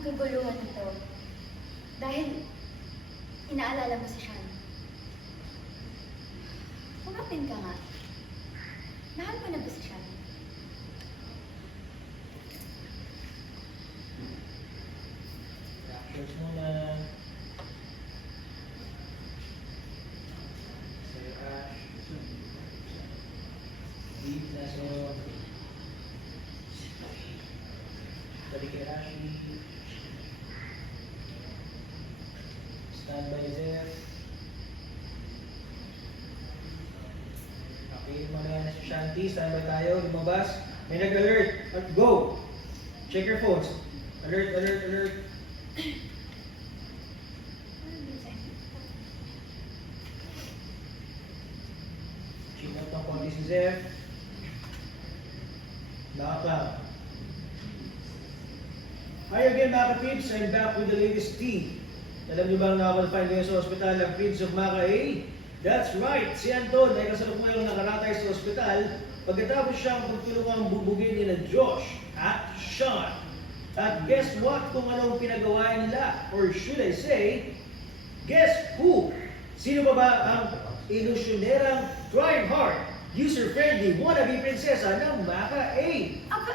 kaguluhan ito. Dahil inaalala mo si Sean. Umapin ka nga. Mahal mo na ba si Sean? Reactions muna. Sa'yo, Ash. Deep na so. Balik kay Rashi. Stand by Zeph. Okay, mamaya na si Shanti. Stand by tayo. Lumabas. May nag-alert. Go! Check your phones. Alert, alert, alert. Check out ng konti si Zeph. Nakaklang. Hi again mga ka-Pips, I'm back with the latest tea. Alam niyo ba ang nakakonfine ngayon sa ospital ang Prince of Macaé? That's right, si Anton ay kasalukuyang nakaratay sa ospital pagkatapos siyang pagtulungang bubugin ni na Josh at Sean. At guess what kung anong pinagawa nila? Or should I say, guess who? Sino ba ang ilusyonerang trying hard, user-friendly wannabe prinsesa ng Macaé? Ako